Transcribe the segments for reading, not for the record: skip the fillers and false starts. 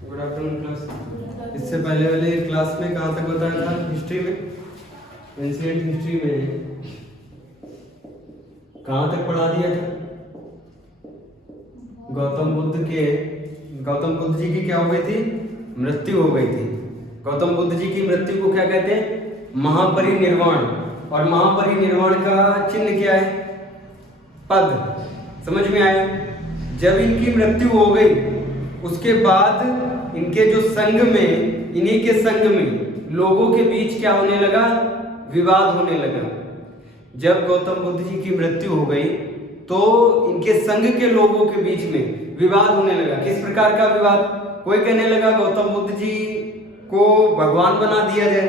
Good afternoon class. इससे पहले वाले क्लास में कहाँ तक बताया था? हिस्ट्री में, एंशिएंट हिस्ट्री में कहाँ तक पढ़ा दिया था? गौतम बुद्ध जी की क्या हो गई थी? मृत्यु हो गई थी। गौतम बुद्ध जी की मृत्यु को क्या कहते हैं? महापरिनिर्वाण। और महापरिनिर्वाण का चिन्ह क्या है? पद। समझ में आया? जब इनकी मृत्यु हो गई उसके बाद इनके जो संघ में, इन्हीं के संघ में लोगों के बीच क्या होने लगा? विवाद होने लगा। जब गौतम बुद्ध जी की मृत्यु हो गई तो इनके संघ के लोगों के बीच में विवाद होने लगा। किस प्रकार का विवाद? कोई कहने लगा गौतम बुद्ध जी को भगवान बना दिया जाए,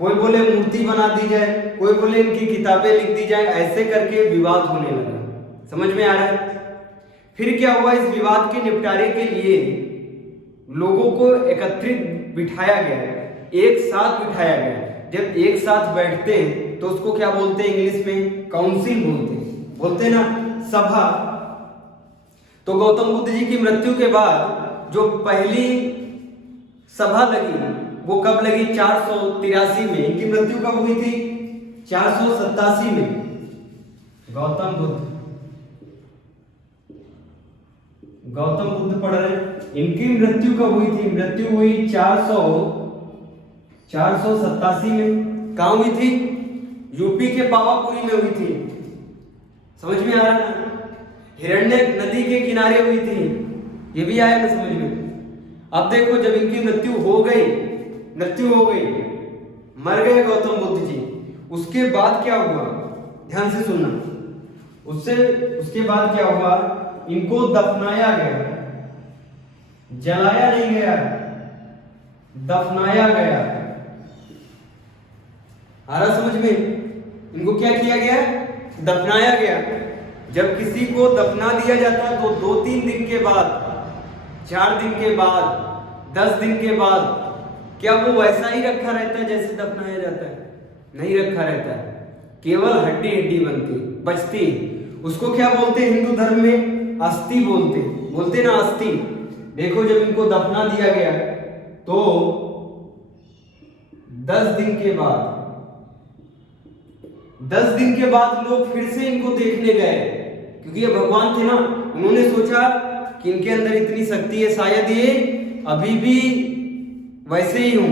कोई बोले मूर्ति बना दी जाए, कोई बोले इनकी किताबें लिख दी जाए। ऐसे करके विवाद होने लगा। समझ में आ रहा है? फिर क्या हुआ? इस विवाद के निपटारे के लिए लोगों को एकत्रित बिठाया गया, एक साथ बिठाया गया। जब एक साथ बैठते हैं तो उसको क्या बोलते हैं? इंग्लिश में काउंसिल बोलते हैं ना, सभा। तो गौतम बुद्ध जी की मृत्यु के बाद जो पहली सभा लगी वो कब लगी? 483 में। इनकी मृत्यु कब हुई थी? 487 में। गौतम बुद्ध पढ़ रहे हैं। इनकी मृत्यु कब हुई थी? मृत्यु हुई 487 में। कहाँ हुई थी? यूपी के पावापुरी में हुई थी। समझ में आ रहा है ना? हिरण्यक नदी के किनारे हुई थी। ये भी आया ना समझ में? अब देखो, जब इनकी मृत्यु हो गई, मर गए गौतम बुद्ध जी, उसके बाद क्या हुआ? ध्यान से सुनना। उसके बाद क्या हुआ? इनको दफनाया गया, जलाया नहीं गया, दफनाया गया। आ रहा समझ में? इनको क्या किया गया? दफनाया गया। जब किसी को दफना दिया जाता तो 2-3 दिन के बाद, 4 दिन के बाद, 10 दिन के बाद, क्या वो वैसा ही रखा रहता है जैसे दफनाया जाता है? नहीं रखा रहता है। केवल हड्डी बचती। उसको क्या बोलते हैं हिंदू धर्म में? अस्थि बोलते ना, अस्थि। देखो, जब इनको दफना दिया गया तो 10 दिन के बाद लोग फिर से इनको देखने गए, क्योंकि ये भगवान थे ना। उन्होंने सोचा कि इनके अंदर इतनी शक्ति है, शायद ये अभी भी वैसे ही हूं,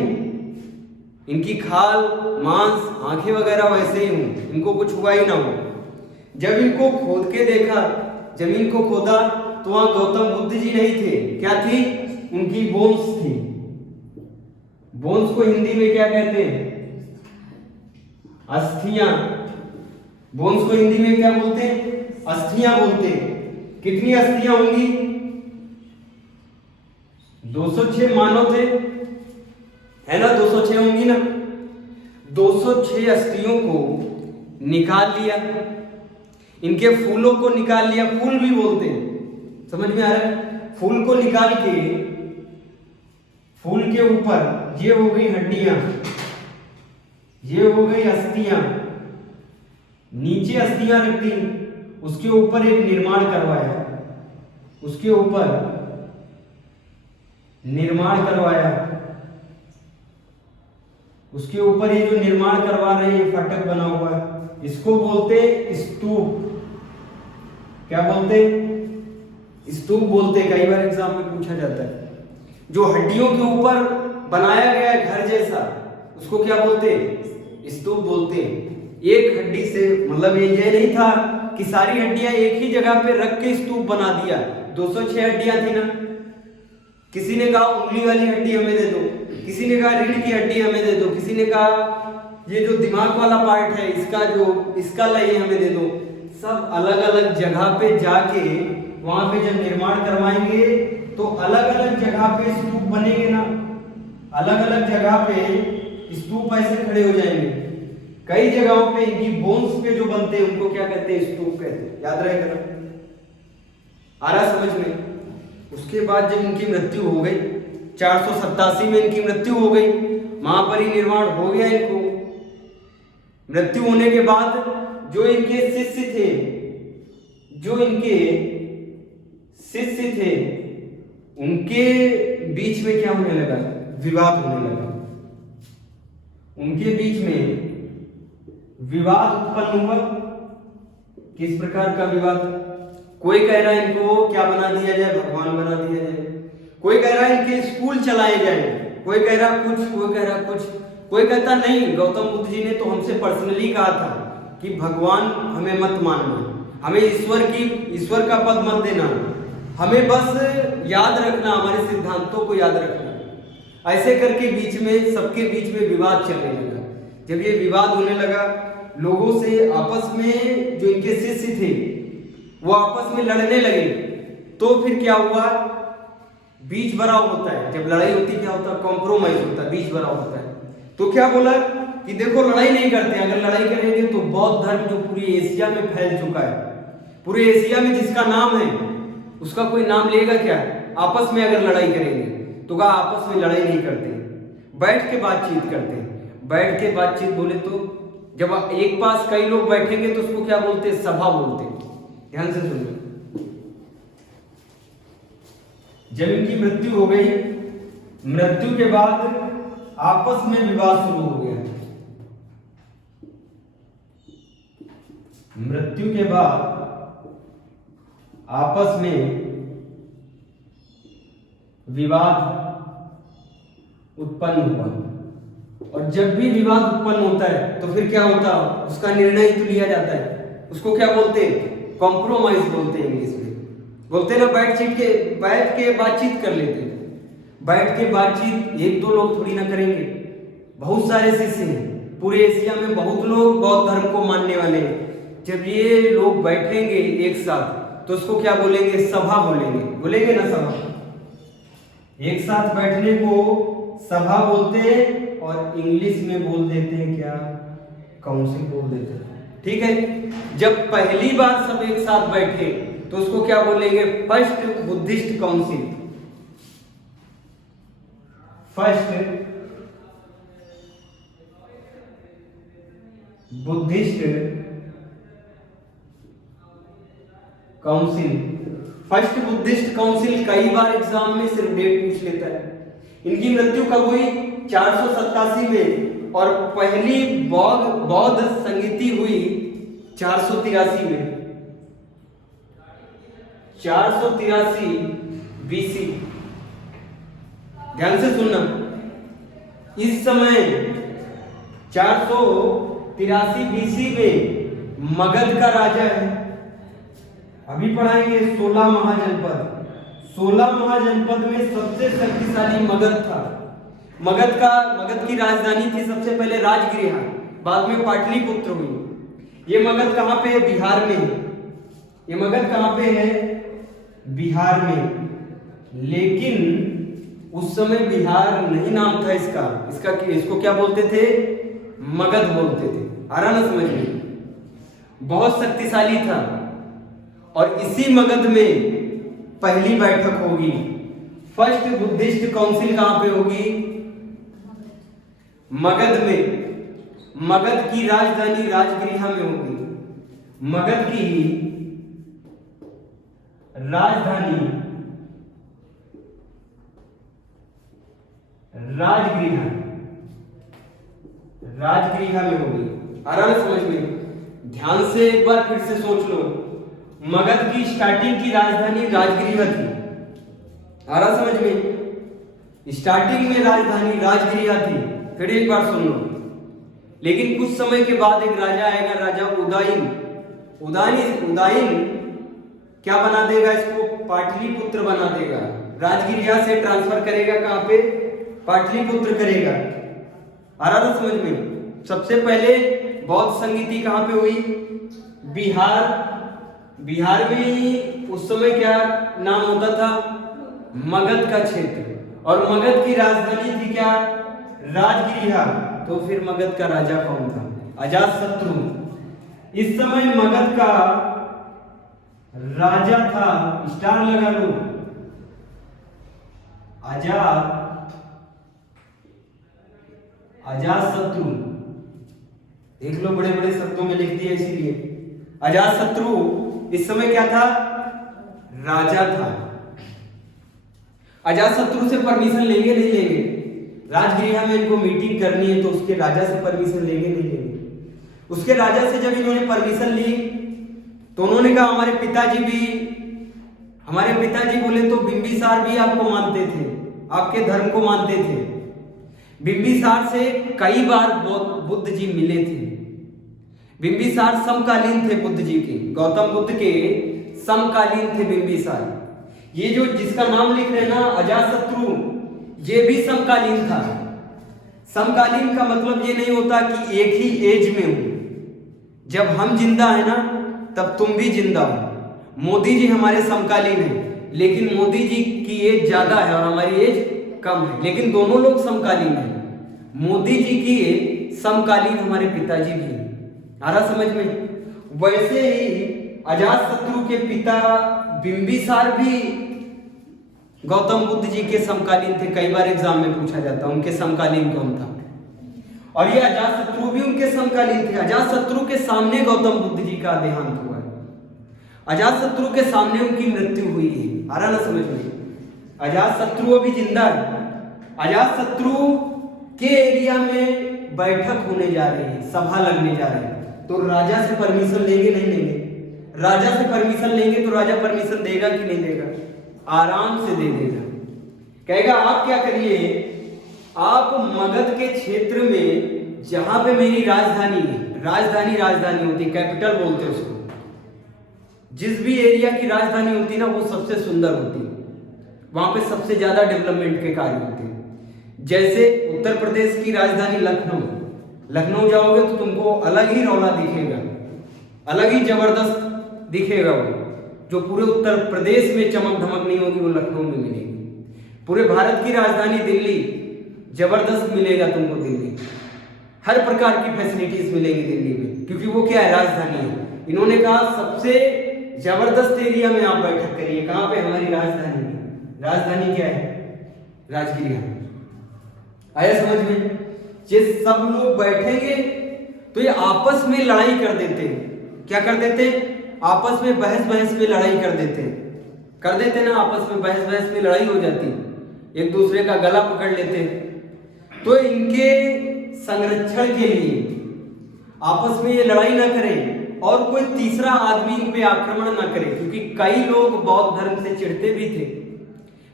इनकी खाल, मांस, आंखें वगैरह वैसे ही हूं, इनको कुछ हुआ ही ना हो। जब इनको खोद के देखा, जमीन को खोदा, तो वहां गौतम बुद्ध जी नहीं थे। क्या थी? उनकी बोन्स थी। बोन्स को हिंदी में क्या कहते हैं? अस्थियां। बोन्स को हिंदी में क्या बोलते हैं? अस्थियां बोलते हैं। कितनी अस्थियां होंगी? 206 मानव थे, है ना? 206 होंगी ना। 206 अस्थियों को निकाल लिया, इनके फूलों को निकाल लिया। फूल भी बोलते हैं। समझ में आ रहा है? फूल को निकाल के, फूल के ऊपर ये हो गई हड्डियां, ये हो गई अस्थियां, नीचे अस्थियां रख दी। उसके ऊपर एक निर्माण करवाया, उसके ऊपर निर्माण करवाया, उसके ऊपर ये जो निर्माण करवा रहे हैं, ये फाटक बना हुआ है, इसको बोलते स्तूप। क्या बोलते? स्तूप बोलते। कई बार एग्जाम में पूछा जाता है। जो हड्डियों के ऊपर बनाया गया है घर जैसा, उसको क्या बोलते? स्तूप बोलते। एक हड्डी से, मतलब ये नहीं था कि सारी हड्डियां एक ही जगह पे रख के स्तूप बना दिया। 206 हड्डियां थी ना। किसी ने कहा उंगली वाली हड्डी हमें दे दो, किसी ने कहा रीढ़ की हड्डी हमें दे दो, किसी ने कहा ये जो दिमाग वाला पार्ट है इसका लय हमें दे दो। सब अलग अलग जगह पे जाके वहां पे जब निर्माण करवाएंगे तो अलग अलग जगह पे स्तूप बनेंगे ना। अलग अलग जगह पे स्तूप ऐसे खड़े हो जाएंगे। कई जगहों पे इनकी बोन्स पे जो बनते हैं उनको क्या कहते हैं? स्तूप कहते हैं। याद रहेगा? आ रहा समझ में? उसके बाद जब इनकी मृत्यु हो गई, 487 में इनकी मृत्यु हो गई, महापरिनिर्वाण हो गया इनको। मृत्यु होने के बाद जो इनके शिष्य थे, उनके बीच में क्या होने लगा, विवाद होने लगा। उनके बीच में विवाद उत्पन्न हुआ। किस प्रकार का विवाद? कोई कह रहा है इनको क्या बना दिया जाए, भगवान बना दिया जाए। कोई कह रहा है इनके स्कूल चलाए जाए, कोई कह रहा कुछ, कोई कह रहा कुछ। कोई कहता नहीं, गौतम बुद्ध जी ने तो हमसे पर्सनली कहा था कि भगवान हमें मत मानना, हमें ईश्वर का पद मत देना, हमें बस याद रखना, हमारे सिद्धांतों को याद रखना। ऐसे करके बीच में, सबके बीच में विवाद चलने लगा। जब ये विवाद होने लगा, लोगों से आपस में, जो इनके शिष्य थे वो आपस में लड़ने लगे, तो फिर क्या हुआ, बीच भराव होता है। जब लड़ाई होती क्या होता है, कॉम्प्रोमाइज होता है, बीच भराव होता है। तो क्या बोला कि देखो लड़ाई नहीं करते, अगर लड़ाई करेंगे तो बौद्ध धर्म जो पूरी एशिया में फैल चुका है, पूरे एशिया में जिसका नाम है उसका कोई नाम लेगा क्या? आपस में अगर लड़ाई करेंगे तो कहा आपस में लड़ाई नहीं करते, बैठ के बातचीत करते। बैठ के बातचीत बोले तो जब एक पास कई लोग बैठेंगे तो उसको क्या बोलते, सभा बोलते। ध्यान से सुनिए। जब इनकी मृत्यु हो गई, मृत्यु के बाद आपस में विवाद शुरू हो गया। मृत्यु के बाद आपस में विवाद उत्पन्न हुआ। और जब भी विवाद उत्पन्न होता है तो फिर क्या होता है, उसका निर्णय तो लिया जाता है। उसको क्या बोलते हैं, कॉम्प्रोमाइज बोलते हैं इंग्लिश में। बोलते हैं ना, बैठ के बातचीत कर लेते हैं। बैठ के बातचीत एक दो लोग थोड़ी ना करेंगे, बहुत सारे शिष्य हैं, पूरे एशिया में बहुत लोग बौद्ध धर्म को मानने वाले हैं। जब ये लोग बैठेंगे एक साथ तो उसको क्या बोलेंगे, सभा बोलेंगे। बोलेंगे ना सभा, एक साथ बैठने को सभा बोलते हैं, और इंग्लिश में बोल देते हैं क्या, काउंसिल बोल देते हैं। ठीक है। जब pहली बार सब एक साथ बैठे तो उसको क्या बोलेंगे, first Buddhist council. First Buddhist council. First Buddhist council कई बार एग्जाम में सिर्फ डेट पूछ लेता है। इनकी मृत्यु कब हुई, 487 में, और पहली बौद्ध संगीति हुई 483 में। 483 बीसी। ध्यान से सुनना, इस समय 483 बीसी में मगध का राजा है। अभी पढ़ाएंगे 16 महाजनपद। 16 महाजनपद में सबसे शक्तिशाली मगध था। मगध की राजधानी थी सबसे पहले राजगृह, बाद में पाटलिपुत्र हुई। ये मगध कहाँ पे है, बिहार में है। ये मगध कहाँ पे है, बिहार में। लेकिन उस समय बिहार नहीं नाम था इसको क्या बोलते थे, मगध बोलते थे। आ रहा ना समझ में, बहुत शक्तिशाली था। और इसी मगध में पहली बैठक होगी। फर्स्ट बुद्धिस्ट काउंसिल कहां पे होगी, मगध में। मगध की राजधानी राजगृह में होगी। मगध की राजधानी राजगृह में होगी। आराम समझ में, ध्यान से एक बार फिर से सोच लो। मगध की स्टार्टिंग की राजधानी राजगृह थी। आ रहा समझ में, स्टार्टिंग में राजधानी राजगृह थी। फिर एक बार सुन लो। लेकिन कुछ समय के बाद एक राजा आएगा, राजा उदायन क्या बना देगा, इसको पाटलिपुत्र बना देगा। राजगृह से ट्रांसफर करेगा कहां पे, पाटलिपुत्र करेगा। आ रहा था समझ में। सबसे पहले बौद्ध संगीति कहां पे हुई, बिहार में। उस समय क्या नाम होता था, मगध का क्षेत्र। और मगध की राजधानी थी क्या, राजगृह। तो फिर मगध का राजा कौन था, अजातशत्रु। इस समय मगध का राजा था, स्टार लगा लो, अजातशत्रु। देख लो, बड़े बड़े शब्दों में लिख दिया इसीलिए। अजातशत्रु इस समय क्या था, राजा था। अजातशत्रु से परमिशन लेंगे नहीं लेंगे? राजगृह में इनको मीटिंग करनी है तो उसके राजा से परमिशन लेंगे नहीं लेंगे? उसके राजा से जब इन्होंने परमिशन ली तो उन्होंने कहा हमारे पिताजी बोले तो बिंबिसार भी आपको मानते थे, आपके धर्म को मानते थे। बिंबिसार से कई बार बुद्ध जी मिले थे। बिंबिसार समकालीन थे बुद्ध जी के, गौतम बुद्ध के समकालीन थे बिंबिसार। ये जो जिसका नाम लिख रहे हैं ना अजातशत्रु, ये भी समकालीन था। समकालीन का मतलब ये नहीं होता कि एक ही एज में हो। जब हम जिंदा है ना तब तुम भी जिंदा हो। मोदी जी हमारे समकालीन हैं, लेकिन मोदी जी की एज ज्यादा है और हमारी एज कम है, लेकिन दोनों लोग समकालीन हैं। मोदी जी की एज समकालीन हमारे पिताजी भी हैं। आ रहा समझ में? वैसे ही अजातशत्रु के पिता बिंबिसार भी गौतम बुद्ध जी के समकालीन थे। कई बार एग्जाम में पूछा जाता है उनके समकालीन कौन था, और ये अजातशत्रु भी उनके समकालीन थे। अजातशत्रु के सामने गौतम बुद्ध जी का देहांत हुआ है, अजातशत्रु के सामने उनकी मृत्यु हुई है। आ रहा ना समझ में? अजातशत्रु अभी जिंदा है। अजातशत्रु के एरिया में बैठक होने जा रही है, सभा लगने जा रही है, तो राजा से परमिशन लेंगे नहीं लेंगे? राजा से परमिशन लेंगे तो राजा परमिशन देगा कि नहीं देगा? आराम से दे देगा। कहेगा आप क्या करिए, आप मगध के क्षेत्र में जहां पे मेरी राजधानी है, राजधानी होती है, कैपिटल बोलते हैं उसको। जिस भी एरिया की राजधानी होती है ना वो सबसे सुंदर होती है, वहां पे सबसे ज्यादा डेवलपमेंट के कार्य होते हैं। जैसे उत्तर प्रदेश की राजधानी लखनऊ जाओगे तो तुमको अलग ही रौला दिखेगा, अलग ही जबरदस्त दिखेगा। वो जो पूरे उत्तर प्रदेश में चमक धमक नहीं होगी वो लखनऊ में मिलेगी। पूरे भारत की राजधानी दिल्ली, जबरदस्त मिलेगा तुमको दिल्ली, हर प्रकार की फैसिलिटीज मिलेगी दिल्ली में, क्योंकि वो क्या है, राजधानी है। इन्होंने कहा सबसे जबरदस्त एरिया में आप बैठक करिए। कहां पे? हमारी राजधानी में। राजधानी क्या है? राजगृह। आया समझ में? ये सब लोग बैठेंगे तो ये आपस में लड़ाई कर देते हैं। क्या कर देते? आपस में बहस में लड़ाई कर देते ना, आपस में बहस में लड़ाई हो जाती, एक दूसरे का गला पकड़ लेते। तो इनके संरक्षण के लिए आपस में ये लड़ाई ना करें और कोई तीसरा आदमी इन पे आक्रमण ना करे, क्योंकि कई लोग बौद्ध धर्म से चिढ़ते भी थे।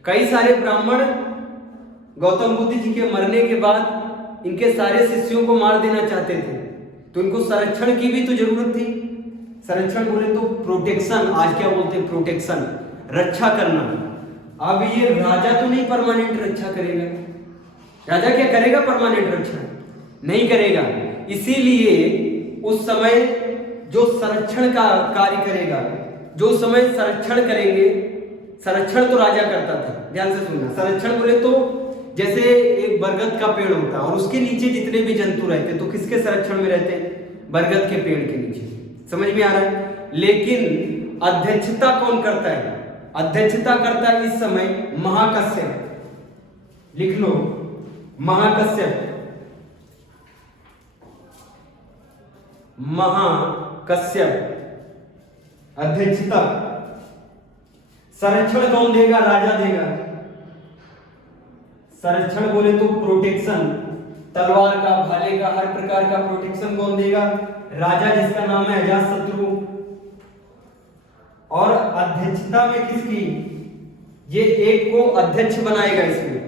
कई सारे ब्राह्मण गौतम बुद्ध जी के मरने के बाद इनके सारे शिष्यों को मार देना चाहते थे, तो इनको संरक्षण की भी तो जरूरत थी। संरक्षण बोले तो प्रोटेक्शन, आज क्या बोलते हैं, प्रोटेक्शन, रक्षा करना। अब ये राजा तो नहीं परमानेंट रक्षा करेगा, राजा क्या करेगा? परमानेंट रक्षा नहीं करेगा। इसीलिए उस समय जो संरक्षण का कार्य करेगा, जो समय संरक्षण करेंगे, संरक्षण तो राजा करता था। ध्यान से सुनना, संरक्षण बोले तो जैसे एक बरगद का पेड़ होता है और उसके नीचे जितने भी जंतु रहते तो किसके संरक्षण में रहते? बरगद के पेड़ के नीचे। समझ में आ रहा है? लेकिन अध्यक्षता कौन करता है? अध्यक्षता करता है इस समय महाकश्यप। लिख लो, महाकश्यप। अध्यक्षता। संरक्षण कौन देगा? राजा देगा। संरक्षण बोले तो प्रोटेक्शन, तलवार का, भाले का, हर प्रकार का प्रोटेक्शन कौन देगा? राजा, जिसका नाम है अजातशत्रु। और अध्यक्षता में किसकी? ये एक को अध्यक्ष बनाएगा। इसमें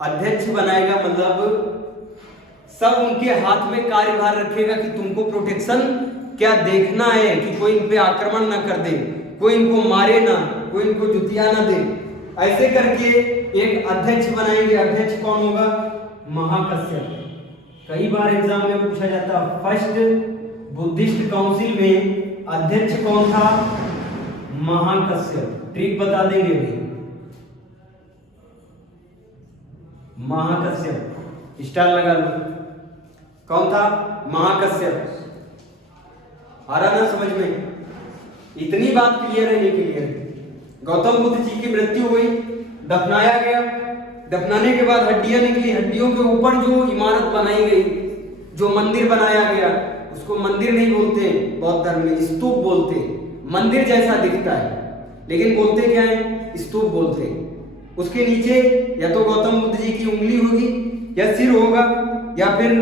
अध्यक्ष बनाएगा मतलब सब उनके हाथ में कार्यभार रखेगा कि तुमको प्रोटेक्शन क्या देखना है, कि कोई इन पे आक्रमण ना कर दे, कोई इनको मारे ना, कोई इनको जुतिया ना दे। ऐसे करके एक अध्यक्ष बनाएंगे। अध्यक्ष कौन होगा? महाकश्यप। कई बार एग्जाम में पूछा जाता, फर्स्ट बुद्धिस्ट काउंसिल में अध्यक्ष कौन था? महाकश्यप। ट्रिक बता देंगे भी। महाकश्यप, स्टार लगा लो। कौन था? महाकश्यप। आ रहा ना समझ में? इतनी बात क्लियर है, नहीं क्लियर? गौतम बुद्ध जी की मृत्यु हुई, दफनाया गया। दफनाने के बाद हड्डियां निकली, हड्डियों के ऊपर जो इमारत बनाई गई, जो मंदिर बनाया गया, उसको मंदिर नहीं बोलते बौद्ध धर्म में, स्तूप बोलते। मंदिर जैसा दिखता है लेकिन बोलते क्या है? स्तूप बोलते। उसके नीचे या तो गौतम बुद्ध जी की उंगली होगी या सिर होगा या फिर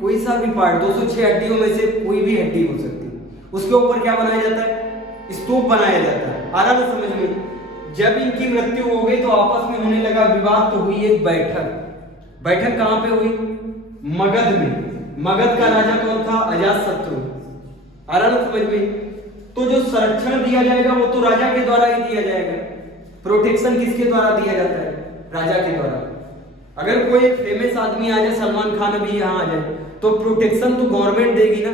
कोई सा भी पार्ट, 206 हड्डियों में से कोई भी हड्डी हो सकती है। उसके ऊपर क्या बनाया जाता है? स्तूप बनाया जाता है। आ रहा ना समझ में? जब इनकी मृत्यु हो गई तो आपस में होने लगा विवाद, तो हुई एक बैठक। बैठक कहां पे हुई? मगध में। मगध का राजा कौन था? अजातशत्रु। आ रहा ना समझ में? तो जो संरक्षण दिया जाएगा वो तो राजा के द्वारा ही दिया जाएगा। प्रोटेक्शन किसके द्वारा दिया जाता है? राजा के द्वारा। अगर कोई फेमस आदमी आ जाए, सलमान खान अभी यहाँ आ जाए, तो प्रोटेक्शन तो गवर्नमेंट देगी ना।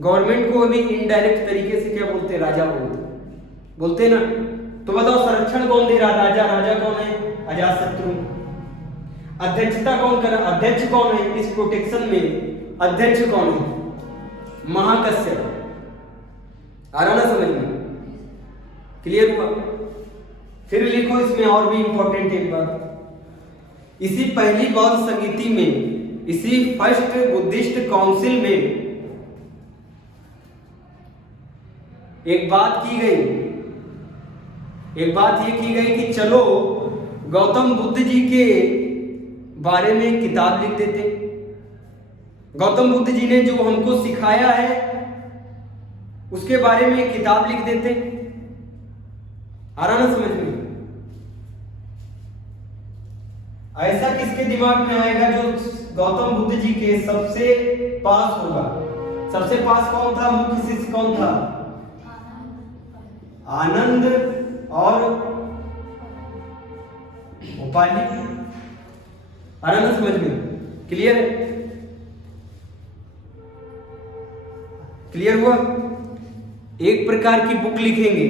गवर्नमेंट को अभी इनडायरेक्ट तरीके से क्या बोलते हैं? राजा बोलते हैं ना। तो बताओ संरक्षण कौन दे रहा? राजा। राजा कौन है? अजातशत्रु। अध्यक्षता कौन कर रहा? अध्यक्ष कौन है इस प्रोटेक्शन में? अध्यक्ष कौन है? महाकश्यप। आ रहा ना समझ में? क्लियर हुआ? फिर लिखो इसमें और भी इंपॉर्टेंट एक बात। इसी पहली बौद्ध समिति में, इसी फर्स्ट बुद्धिस्ट काउंसिल में एक बात ये की गई कि चलो गौतम बुद्ध जी के बारे में किताब लिख देते। गौतम बुद्ध जी ने जो हमको सिखाया है उसके बारे में एक किताब लिख देते। आ रहा ना समझ में? ऐसा किसके दिमाग में आएगा जो गौतम बुद्ध जी के सबसे पास होगा? सबसे पास कौन था? मुख्य शिष्य कौन था? आनंद और उपाली। आनंद समझ में? क्लियर है? क्लियर हुआ? एक प्रकार की बुक लिखेंगे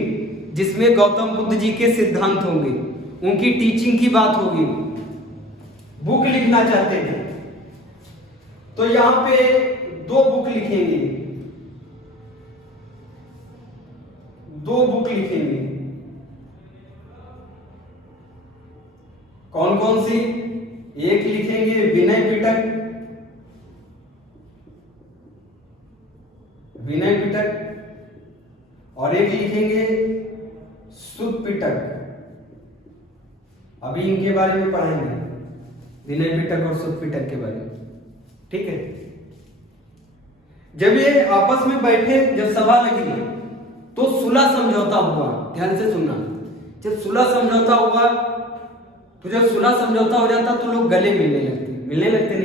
जिसमें गौतम बुद्ध जी के सिद्धांत होंगे, उनकी टीचिंग की बात होगी। बुक लिखना चाहते थे तो यहां पे 2 बुक लिखेंगे। 2 बुक लिखेंगे। कौन कौन सी? एक लिखेंगे विनय पिटक, और एक लिखेंगे सुत पिटक। अभी इनके बारे में पढ़ेंगे, विनय पिटक और सुत पिटक के बारे में। ठीक है? जब ये आपस में बैठे, जब सभा लगी तो सुलह समझौता हुआ। ध्यान से सुनना। जब सुलह समझौता हुआ तो जब सुलह समझौता हो जाता तो लोग गले मिलने लगते।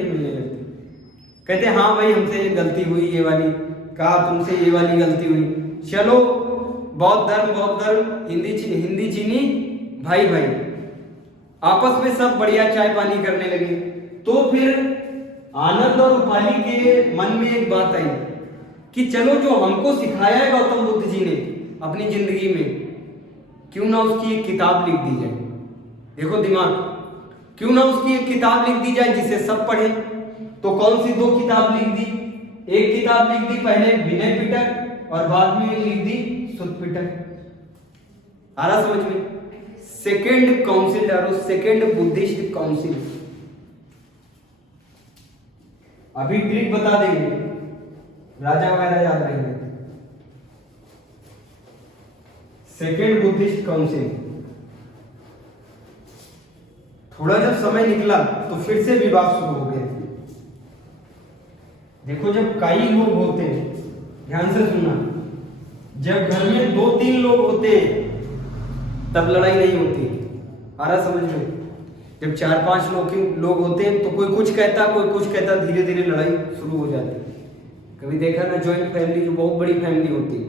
कहते हाँ भाई हमसे ये गलती हुई, ये वाली कहा, तुमसे ये वाली गलती हुई, चलो बौद्ध धर्म, हिंदी चीनी भाई आपस में सब बढ़िया चाय पानी करने लगे। तो फिर आनंद और उपाली के मन में एक बात आई कि चलो जो हमको सिखाया है गौतम बुद्ध जी ने अपनी जिंदगी में, क्यों ना उसकी एक किताब लिख दी जाए। देखो दिमाग, क्यों ना उसकी एक किताब लिख दी जाए जिसे सब पढ़े। तो कौन सी 2 किताब लिख दी? एक किताब लिख दी पहले विनय पिटक और बाद में लिख दी सुत पिटक। आ रहा समझ में? सेकेंड काउंसिल डालो, सेकेंड बुद्धिस्ट काउंसिल। अभी ट्रिक बता देंगे, राजा वगैरह याद रहेंगे। Second Buddhist council. थोड़ा जब समय निकला तो फिर से विवाद शुरू हो गए। देखो जब कई लोग होते हैं, ध्यान से सुनना, जब घर में 2-3 लोग होते हैं तब लड़ाई नहीं होती। आ रहा समझ में? जब 4-5 लोग होते हैं तो कोई कुछ कहता, कोई कुछ कहता, धीरे धीरे लड़ाई शुरू हो जाती है। कभी देखा ना जॉइंट फैमिली, जो बहुत बड़ी फैमिली होती है,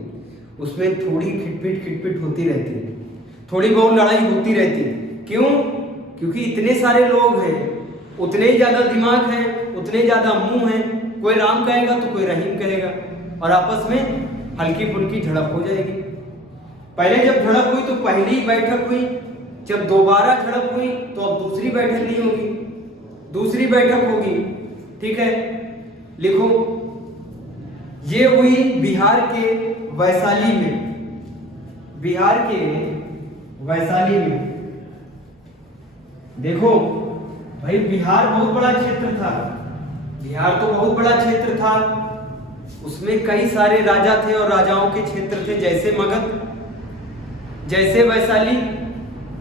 उसमें थोड़ी खिटपिट होती रहती है, थोड़ी बहुत लड़ाई होती रहती है। क्यों? क्योंकि इतने सारे लोग हैं, उतने ही ज्यादा दिमाग है, उतने ज्यादा मुंह है। कोई राम कहेगा तो कोई रहीम कहेगा और आपस में हल्की फुल्की झड़प हो जाएगी। पहले जब झड़प हुई तो पहली बैठक हुई, जब दोबारा झड़प हुई तो अब दूसरी बैठक नहीं होगी, दूसरी बैठक होगी। ठीक है? लिखो, ये हुई बिहार के वैशाली में। बिहार के वैशाली में। देखो भाई बिहार बहुत बड़ा क्षेत्र था, बिहार तो बहुत बड़ा क्षेत्र था, उसमें कई सारे राजा थे और राजाओं के क्षेत्र थे, जैसे मगध, जैसे वैशाली,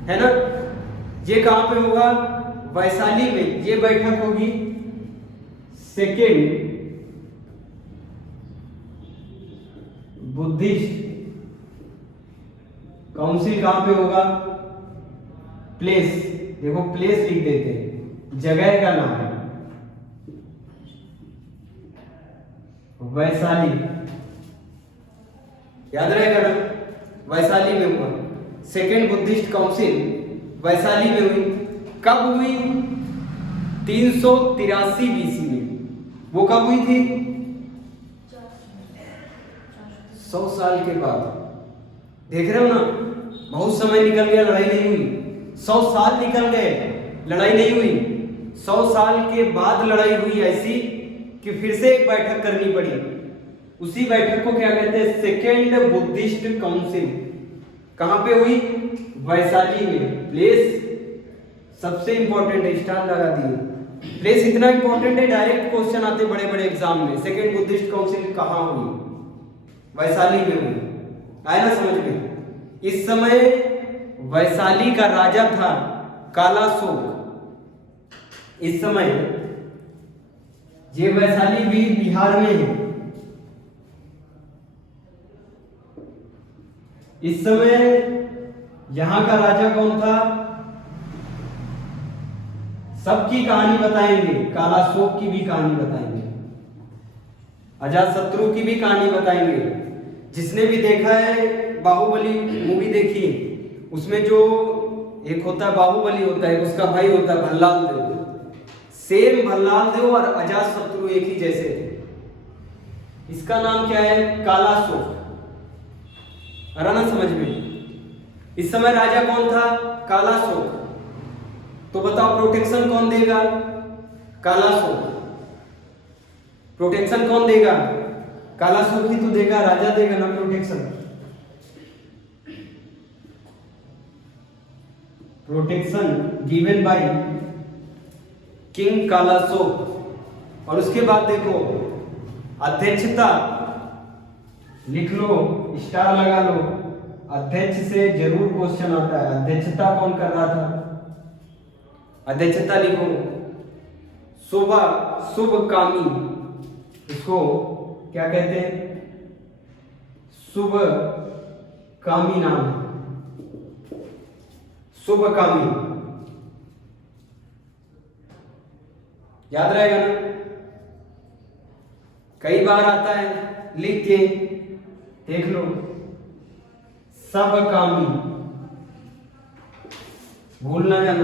है ना। ये कहां पे होगा? वैशाली में। ये बैठक होगी सेकेंड बुद्धिस्ट काउंसिल। कहां पे होगा? प्लेस, देखो प्लेस लिख देते हैं, जगह का नाम है वैशाली, याद रहेगा ना? वैशाली में हुआ। सेकेंड बुद्धिस्ट काउंसिल वैशाली में हुई। कब हुई? 383 बीसी में। वो कब हुई थी? 100 साल के बाद। देख रहे हो ना, बहुत समय निकल गया, लड़ाई नहीं हुई। 100 साल निकल गए, लड़ाई नहीं हुई। 100 साल के बाद लड़ाई हुई ऐसी कि फिर से एक बैठक करनी पड़ी। उसी बैठक को क्या कहते हैं? Second Buddhist council. कहां पे हुई? वैशाली में। प्लेस सबसे इंपॉर्टेंट है, स्टार लगा दिए। प्लेस इतना इंपॉर्टेंट है, डायरेक्ट क्वेश्चन आते बड़े बड़े एग्जाम में। सेकेंड बुद्धिस्ट काउंसिल कहां हुई? वैशाली में हुई। आया ना समझ में? इस समय वैशाली का राजा था कालाशोक। इस समय ये वैशाली भी बिहार में है। इस समय यहां का राजा कौन था? सबकी कहानी बताएंगे, कालाशोक की भी कहानी बताएंगे, अजातशत्रु की भी कहानी बताएंगे। जिसने भी देखा है बाहुबली मूवी देखी, उसमें जो एक होता है बाहुबली होता है, उसका भाई होता है भल्लाल देव। सेम भल्लाल देव और अजातशत्रु एक ही जैसे थे। इसका नाम क्या है? कालाशोक। आ रहा ना समझ में? इस समय राजा कौन था? कालाशोक। तो बताओ प्रोटेक्शन कौन देगा? कालाशोक। प्रोटेक्शन कौन देगा? कालाशोक ही तो देगा, राजा देगा ना protection. Protection given by king Kalashoka. और उसके बाद देखो अध्यक्षता लिख लो, स्टार लगा लो। अध्यक्ष से जरूर क्वेश्चन आता है। अध्यक्षता कौन कर रहा था? अध्यक्षता लिखो। शुभ कामी, इसको क्या कहते हैं? शुभ कामी नाम, शुभ कामी। याद रहेगा ना? कई बार आता है, लिख के देख लो। सब कामी, भूल ना जाना,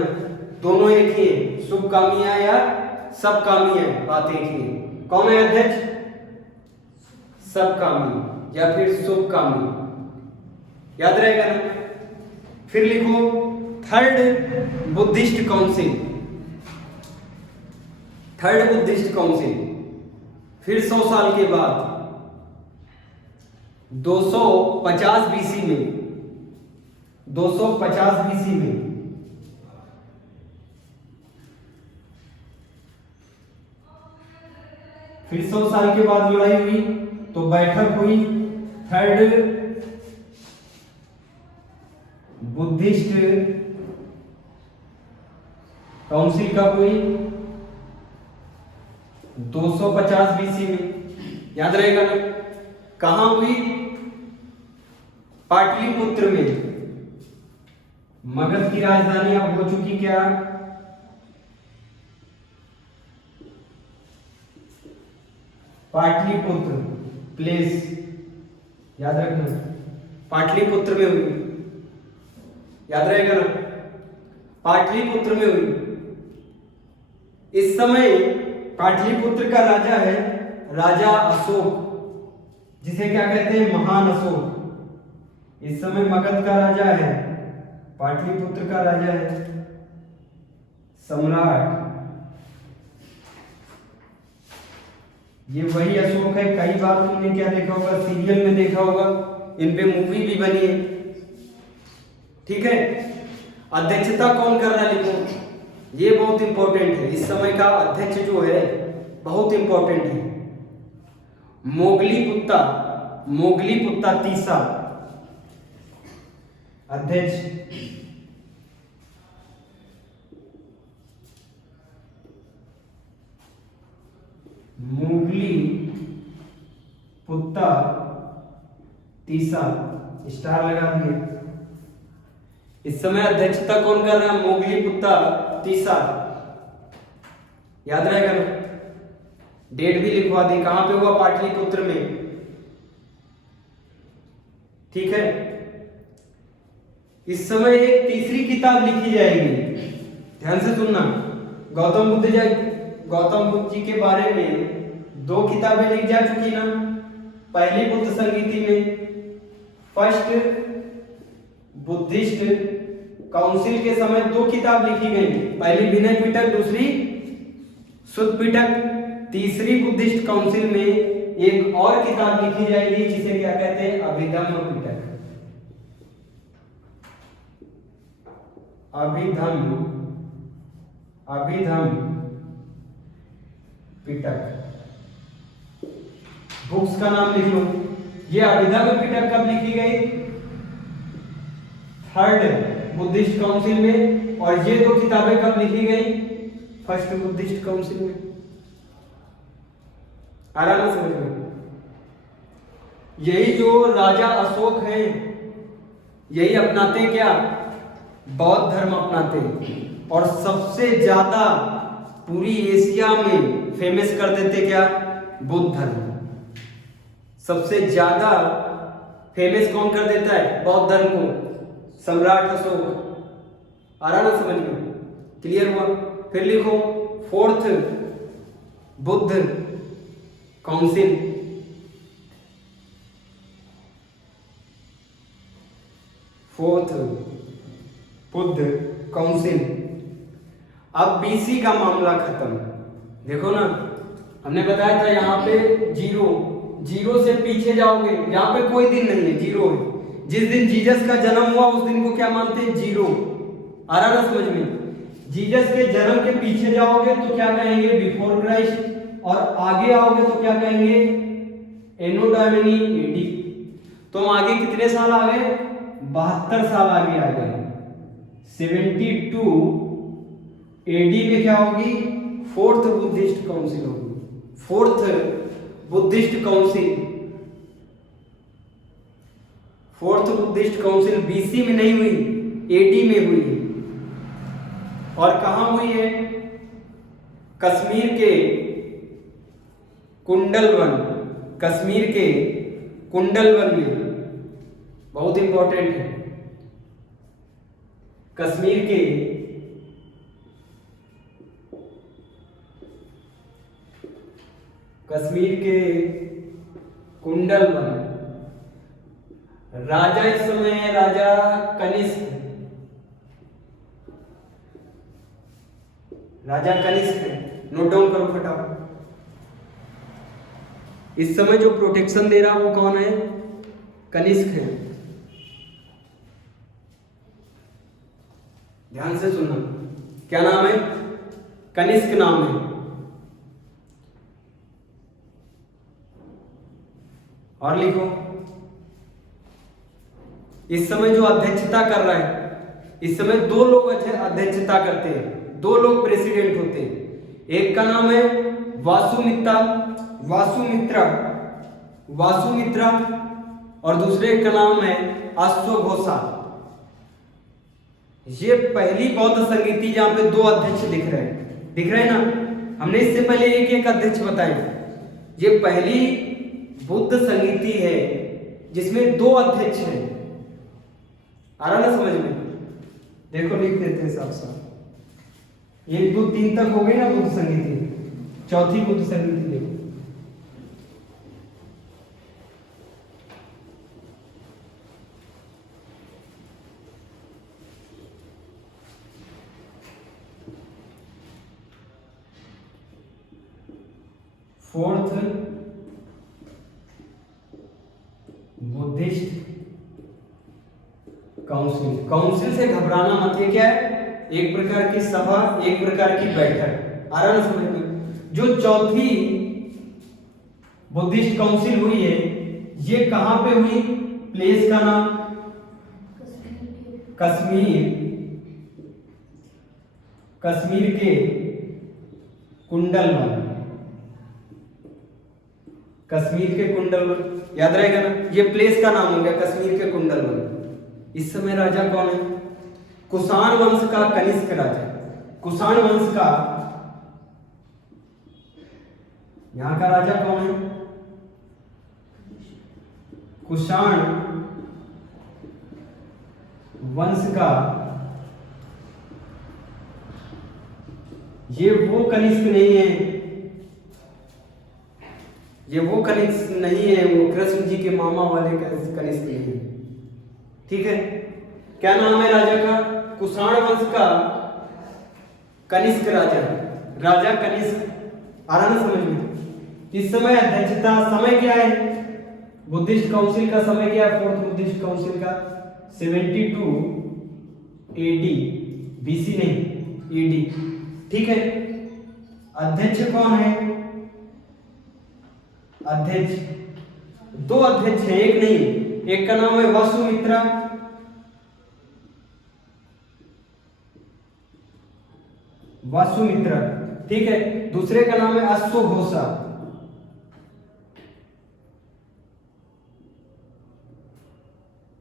दोनों एक ही है। शुभ कामी है या सब कामी है, बात एक ही है। कौन है अध्यक्ष? सब कामी या फिर शुभ कामी। याद रहेगा ना? फिर लिखो third Buddhist council. Third Buddhist council फिर 100 साल के बाद 250 बीसी में, 250 बीसी में फिर 100 साल के बाद लड़ाई हुई, तो बैठक हुई थर्ड बुद्धिस्ट काउंसिल। कब हुई? 250 बीसी में। याद रहेगा ना? कहां हुई? पाटलिपुत्र में। मगध की राजधानी अब हो चुकी क्या? पाटलिपुत्र प्लेस, याद रखना, पाटलिपुत्र में हुई। याद रहेगा ना? पाटलिपुत्र में हुई। इस समय पाटलिपुत्र का राजा है राजा अशोक, जिसे क्या कहते हैं? महान अशोक। इस समय मगध का राजा है, पाटलिपुत्र का राजा है सम्राट। ये वही अशोक है। कई बार तुमने क्या देखा होगा? सीरियल में देखा होगा, इन पे मूवी भी बनी है। ठीक है? अध्यक्षता कौन कर रहा है? लिखो, ये बहुत इंपॉर्टेंट है। इस समय का अध्यक्ष जो है बहुत इंपॉर्टेंट है। मोगलीपुत्ता तीसरा अध्यक्ष। मुगली पुत्ता तीसा, स्टार लगा दिए। इस समय अध्यक्षता कौन कर रहा है? मुगली पुत्ता तीसा, याद रहेगा ना। डेट भी लिखवा दी, कहां पे हुआ? पाटलिपुत्र में, ठीक है। इस समय एक तीसरी किताब लिखी जाएगी, ध्यान से सुनना। गौतम बुद्ध जी के बारे में 2 किताबें लिख जा चुकी ना। पहली बुद्ध संगीति में फर्स्ट बुद्धिस्ट काउंसिल के समय 2 किताब लिखी गई, पहली विनय पिटक, दूसरी सुत्त पिटक। तीसरी बुद्धिस्ट काउंसिल में एक और किताब लिखी जाएगी जिसे क्या कहते हैं? अभिधम्म पिटक। अभिधम्म पिटक, बुक्स का नाम लिख लो। ये अभिधम्म पिटक कब लिखी गई? थर्ड बुद्धिस्ट काउंसिल में। और ये 2 किताबें कब लिखी गई? फर्स्ट बुद्धिस्ट काउंसिल में। आ रहा ना समझ में? यही जो राजा अशोक हैं, यही अपनाते क्या? बौद्ध धर्म अपनाते, और सबसे ज्यादा पूरी एशिया में फेमस कर देते क्या? बुद्ध धर्म। सबसे ज्यादा फेमस कौन कर देता है बौद्ध धर्म को? सम्राट अशोक। आ रहा ना समझ में? क्लियर हुआ? फिर लिखो fourth Buddha council. Fourth Buddha council. अब बीसी का मामला खत्म। देखो ना, हमने बताया था यहाँ पे जीरो से पीछे जाओगे, यहाँ पे कोई दिन नहीं है, जीरो है। जिस दिन जीसस का जन्म हुआ उस दिन को क्या मानते हैं? जीरो। आ रहा ना समझ में? जीसस के जन्म के पीछे जाओगे तो क्या कहेंगे? Before Christ. और आगे आओगे तो क्या कहेंगे? एनो डोमिनी एडी। तो हम आगे कितने साल आ गए? 72 साल आगे आ गए। 72 एडी में क्या होगी? फोर्थ बुद्धिस्ट काउंसिल होगी। Fourth Buddhist council. Fourth Buddhist council BC में नहीं हुई, एडी में हुई। और कहां हुई है? कश्मीर के कुंडलवन। कश्मीर के कुंडलवन में, बहुत इंपॉर्टेंट है। कश्मीर के कुंडलवन। राजा इस समय है राजा कनिष्क। राजा कनिष्क है, नोट डाउन करो फटाफट। इस समय जो प्रोटेक्शन दे रहा वो कौन है? कनिष्क है। ध्यान से सुनना, क्या नाम है? कनिष्क नाम है। और लिखो, इस समय जो अध्यक्षता कर रहा है, इस समय 2 लोग अध्यक्षता करते हैं, 2 लोग प्रेसिडेंट होते हैं। एक का नाम है वासुमित्रा और दूसरे का नाम है अश्वघोषा। ये पहली बौद्ध संगीति जहां पे 2 अध्यक्ष दिख रहे हैं ना। हमने इससे पहले एक अध्यक्ष बताए। ये पहली बुद्ध संगीति है जिसमें 2 अध्यक्ष हैं। आ रहा ना समझ में? देखो लिख देते हैं साफ साफ। 1 2 3 तक हो गई ना बुद्ध संगीति। चौथी बुद्ध संगीति देखो। फोर्थ बुद्धिस्ट काउंसिल से घबराना मत। ये क्या है? एक प्रकार की सभा, एक प्रकार की बैठक। आ रहा ना समझ में? जो चौथी बुद्धिस्ट काउंसिल हुई है, ये कहां पे हुई? प्लेस का नाम कश्मीर के कुंडलवन। कश्मीर के कुंडल वन, याद रहेगा ना, ये प्लेस का नाम हो गया कश्मीर के कुंडल वन। इस समय राजा कौन है? कुषाण वंश का कनिष्क राजा, कुषाण वंश का यहां का राजा कौन है? कुषाण वंश का, ये वो कनिष्क नहीं है, ये वो कनिष्क नहीं है, वो कृष्ण जी के मामा वाले कनिष्क नहीं है। ठीक है, क्या नाम है राजा का? कुषाण वंश का कनिष्क राजा, राजा कनिष्क। आ रहा ना समझ में? इस समय अध्यक्षता, समय क्या है बुद्धिस्ट काउंसिल का? समय क्या है फोर्थ बुद्धिस्ट काउंसिल का? 72 एडी, बीसी नहीं, एडी। ठीक है, अध्यक्ष कौन है? अध्यक्ष, दो अध्यक्ष हैं, एक नहीं, एक का नाम है वसुमित्रा, वसुमित्रा। ठीक है, दूसरे का नाम है अश्वघोषा,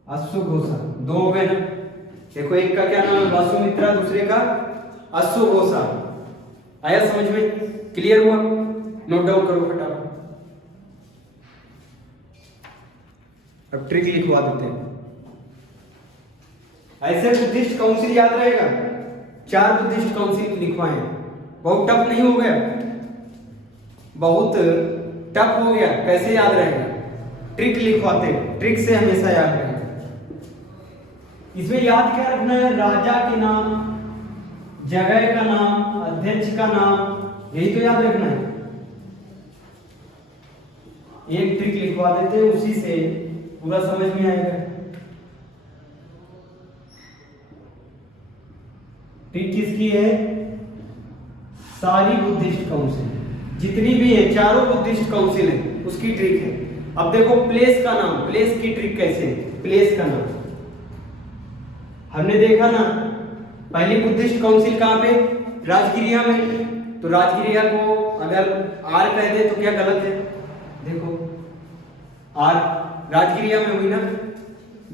अश्वघोषा। दो हो गए ना, देखो एक का क्या नाम है वसुमित्रा, दूसरे का अश्वघोषा। आया समझ में? क्लियर हुआ? नोट डाउन करो फटाफट। अब ट्रिक लिखवा देते हैं। ऐसे बुद्धिस्ट काउंसिल याद रहेगा, 4 बुद्धिस्ट काउंसिल लिखवाए हैं। बहुत टफ नहीं हो गया? बहुत टफ हो गया? कैसे याद रहेगा? ट्रिक लिखवाते हैं, ट्रिक से हमेशा याद रहेगा। इसमें याद क्या रखना है? राजा के नाम, जगह का नाम, अध्यक्ष का नाम, यही तो याद रखना है। एक ट्रिक लिखवा देते हैं, उसी से पूरा समझ में आएगा। ट्रिक किसकी है? सारी बुद्धिस्ट काउंसिल जितनी भी है, चारों बुद्धिस्ट काउंसिल है, उसकी ट्रिक है। अब देखो प्लेस का नाम, प्लेस की ट्रिक कैसे है? प्लेस का नाम हमने देखा ना, पहली बुद्धिस्ट काउंसिल कहां पे? राजगिरिया में। तो राजगिरिया को अगर आर कह दे तो क्या गलत है? देखो आर राजगिरिया में हुई ना।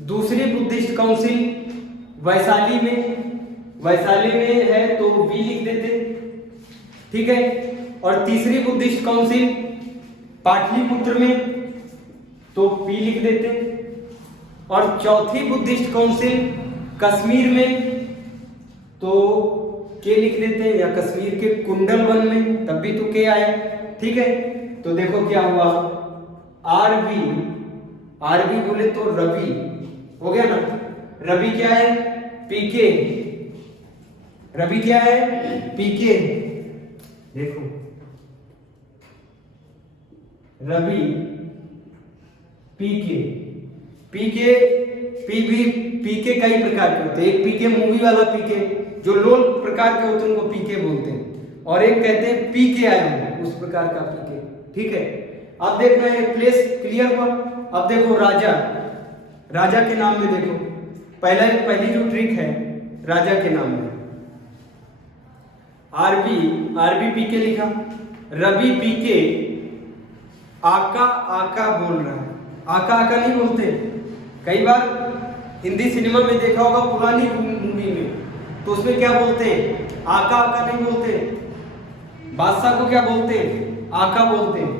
दूसरी बुद्धिस्ट काउंसिल वैशाली में, वैशाली में है तो वी लिख देते। ठीक है, और तीसरी बुद्धिस्ट काउंसिल पाटलिपुत्र में तो पी लिख देते। और चौथी बुद्धिस्ट काउंसिल कश्मीर में तो के लिख देते हैं, या कश्मीर के कुंडल वन में, तब भी तो के आया। ठीक है, तो देखो क्या हुआ, आरबी बोले तो रवि हो गया ना। रवि क्या है? पीके। रवि क्या है? पीके। देखो रवि पीके, पीके पीके कई प्रकार के होते हैं। एक पीके मूवी वाला पीके, जो लोल प्रकार के होते हैं उनको पीके बोलते हैं, और एक कहते हैं पीके आया हूं, उस प्रकार का पीके। ठीक है, अब देखना है प्लेस क्लियर हुआ। अब देखो राजा, राजा के नाम में देखो, पहली जो ट्रिक है राजा के नाम में, आरबी पीके लिखा, रवि पीके, आका बोल रहा है। आका नहीं बोलते। कई बार हिंदी सिनेमा में देखा होगा, पुरानी मूवी में, तो उसमें क्या बोलते हैं? आका नहीं बोलते। बादशाह को क्या बोलते हैं? आका बोलते हैं।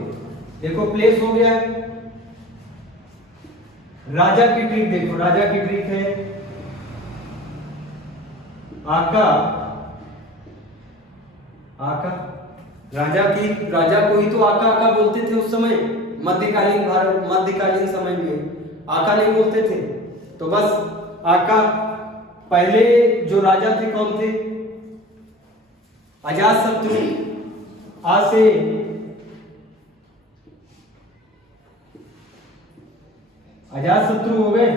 देखो प्लेस हो गया। राजा की ट्रिक देखो, राजा की ट्रिक है आका। राजा को ही तो आका बोलते थे उस समय, मध्यकालीन समय में आका नहीं बोलते थे। तो बस आका। पहले जो राजा थे कौन थे? अजातशत्रु। आ से अजातशत्रु हो गए,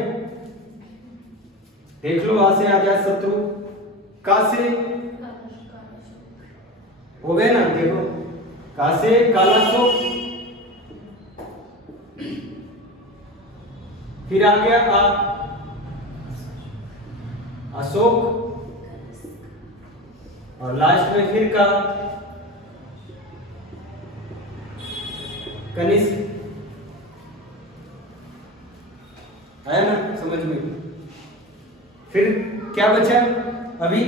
देख लो। आ से अजातशत्रु, का से हो गए ना, देखो का से कालाशोक, फिर आ गया अशोक, और लास्ट में फिर का कनिष्क। आया ना समझ में? फिर क्या बचा अभी?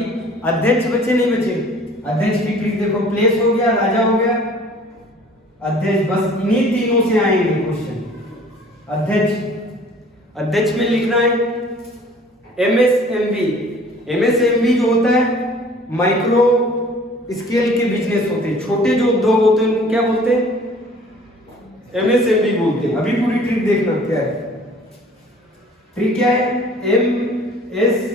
अध्यक्ष बचे नहीं बचे? अध्यक्ष की ट्रिक देखो, प्लेस हो गया, राजा हो गया, अध्यक्ष, बस इन्हीं तीनों से आएंगे क्वेश्चन। अध्यक्ष, अध्यक्ष में लिखना है एमएसएमई। एमएसएमई जो होता है माइक्रो स्केल के बिजनेस होते हैं, छोटे जो उद्योग होते हैं उनको क्या बोलते हैं? एमएसएमई बोलते हैं। अभी पूरी ट्रिक देखना क्या है। ट्रिक क्या है? एमएसएमई।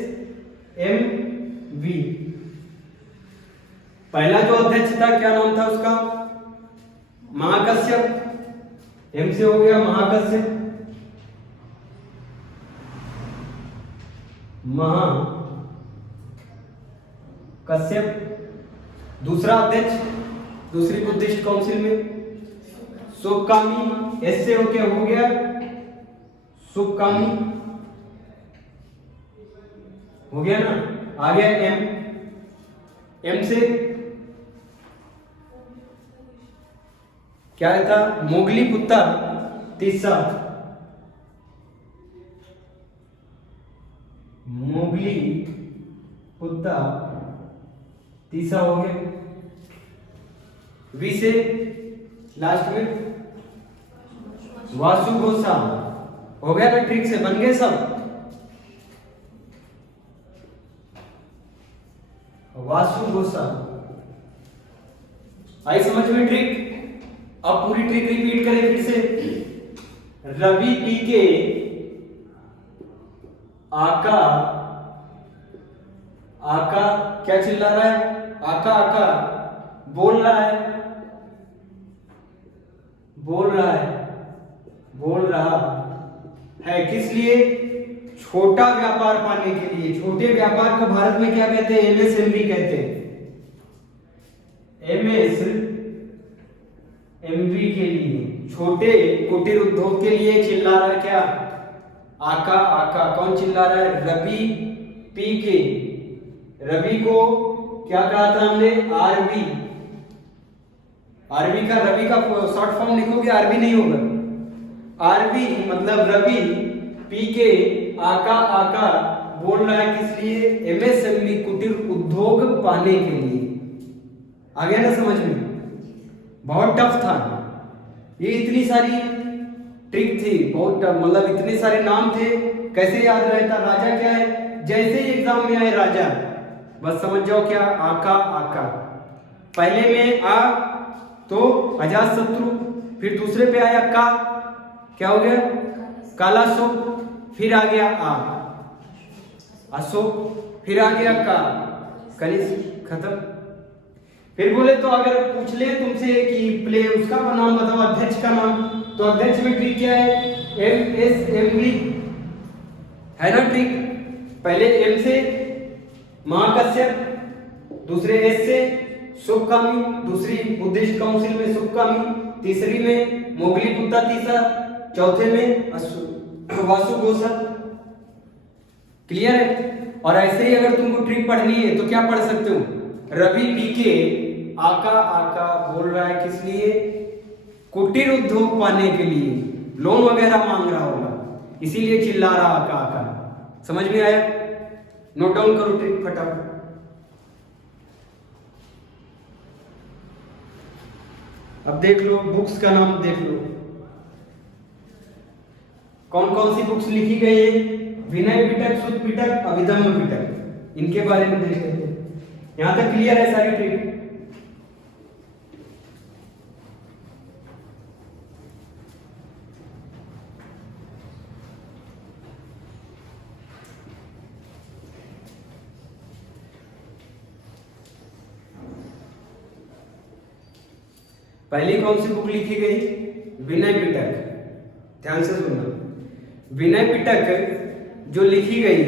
पहला जो अध्यक्ष था क्या नाम था उसका? महाकश्यप। एम से हो गया महाकश्यप, महाकश्यप। दूसरा अध्यक्ष दूसरी बुद्धिस्ट काउंसिल में सुकामी। एस से हो गया सुकामी, हो गया ना? आ गया एम। एम से क्या था? मोगली पुत्ता तीसरा, मोगली पुत्ता तीसरा हो गया। वी से लास्ट में वासुगोसा, हो गया ना? ट्रिक से बन गए सब। वासुगोसा आई समझ में ट्रिक? अब पूरी ट्रिक रिपीट करें फिर से। रवि पी के आका, आका क्या चिल्ला रहा है? आका आका बोल रहा है, बोल रहा है, बोल रहा है किस लिए? छोटा व्यापार पाने के लिए। छोटे व्यापार को भारत में क्या कहते हैं? एमएसएमई कहते हैं। एमएसएमई के लिए, छोटे कुटीर उद्योग के लिए चिल्ला रहा है क्या? आका आका। कौन चिल्ला रहा है? रवि पी के। रवि को क्या कहा था हमने? आरवी। आरवी का, रवि का शॉर्ट फॉर्म लिखोगे आरवी नहीं होगा। आरवी मतलब रवि पी के आका आका बोल रहा है किस लिए? एमएसएमई कुटीर उद्योग पाने के लिए। आ गया ना समझ में? बहुत टफ था ये, इतनी सारी ट्रिक थी, बहुत मतलब इतने सारे नाम थे, कैसे याद रहता? राजा क्या है? जैसे ही एग्जाम में आए राजा, बस समझ जाओ क्या? आका आका। पहले में आ तो अजात शत्रु, फिर दूसरे पे आया का, क्या हो गया? काला शोक, फिर आ गया आ अशोक, फिर आ गया का कनिष्क, खत्म। फिर बोले तो अगर पूछ ले तुमसे कि प्ले उसका नाम बताओ, अध्यक्ष का नाम, तो अध्यक्ष में ट्रिक क्या है? एमएसएमई है ना ट्रिक? पहले एम से महाकश्यप, दूसरे एस से सुकामी, दूसरी बुद्धिस्ट काउंसिल में सुकामी, तीसरी में मोगली पुत्ता तीसरा, चौथे में वासुगोसा। क्लियर है? और ऐसे ही अगर तुमको ट्रिक पढ़नी है तो क्या पढ़ सकते हो? रवि पी के आका आका बोल रहा है किस लिए? कुटीर उद्योग पाने के लिए, लोन वगैरह मांग रहा होगा, इसीलिए चिल्ला रहा आका आका। समझ में आया? नोट डाउन करो ट्रिक फटाफट। अब देख लो बुक्स का नाम देख लो, कौन कौन सी बुक्स लिखी गई है? विनय पिटक, सुध पिटक, अभिधम्म पिटक, इनके बारे में देख लेते हैं। यहां तक क्लियर है सारी ट्रिक? पहली कौन सी बुक लिखी गई? विनय पिटक। ध्यान से सुनना, विनय पिटक जो लिखी गई,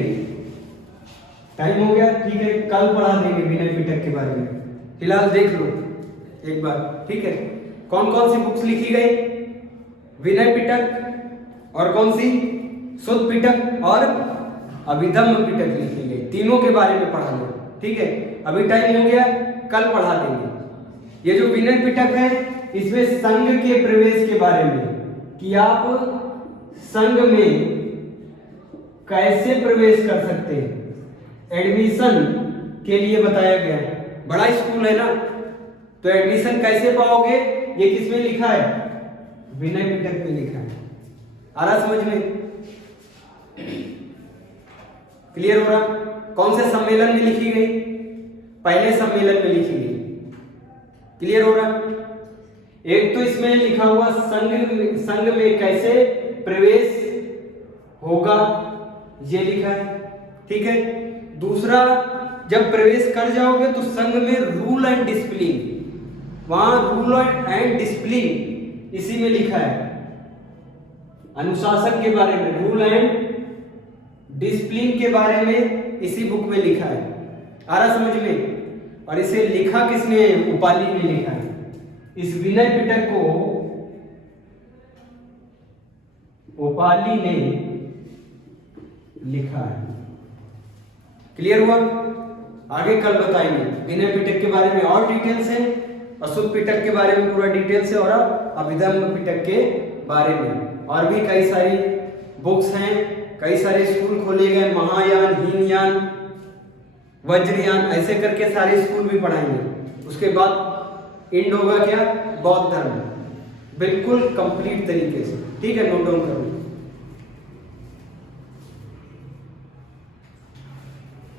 टाइम हो गया, ठीक है, कल पढ़ा देंगे विनय पिटक के बारे में, फिलहाल देख लो एक बार, ठीक है। कौन कौन सी बुक्स लिखी गई? विनय पिटक, और कौन सी? सुध पिटक और अभिधम्म पिटक लिखी गई, तीनों के बारे में पढ़ा लो, ठीक है। अभी टाइम हो गया, कल पढ़ा देंगे। ये जो विनय पिटक है इसमें संघ के प्रवेश के बारे में, कि आप संघ में कैसे प्रवेश कर सकते हैं, एडमिशन के लिए बताया गया है। बड़ा स्कूल है ना, तो एडमिशन कैसे पाओगे ये किसमें लिखा है, विनय पिटक में लिखा है। आ रहा समझ में, क्लियर हो रहा। कौन से सम्मेलन में लिखी गई, पहले सम्मेलन में लिखी गई, क्लियर हो रहा। एक तो इसमें लिखा हुआ संघ में कैसे प्रवेश होगा ये लिखा है, ठीक है। दूसरा, जब प्रवेश कर जाओगे तो संघ में रूल एंड डिसिप्लिन, वहां रूल एंड डिसिप्लिन इसी में लिखा है, अनुशासन के बारे में, रूल एंड डिसिप्लिन के बारे में इसी बुक में लिखा है। आ रहा समझ में। और इसे लिखा किसने है, उपाली ने लिखा है। इस विनय पिटक को उपाली ने लिखा है, क्लियर हुआ। आगे कल बताएंगे विनय पिटक के बारे में और डिटेल्स है, अशुभ पिटक के बारे में पूरा डिटेल्स है, और अभिधम्म पिटक के बारे में। और भी कई सारी बुक्स हैं, कई सारे स्कूल खोले गए, महायान, हीनयान, वज्रयान, ऐसे करके सारे स्कूल भी पढ़ाएंगे। उसके बाद एंड होगा क्या, बौद्ध धर्म, बिल्कुल कंप्लीट तरीके से, ठीक है। नोट डाउन करो।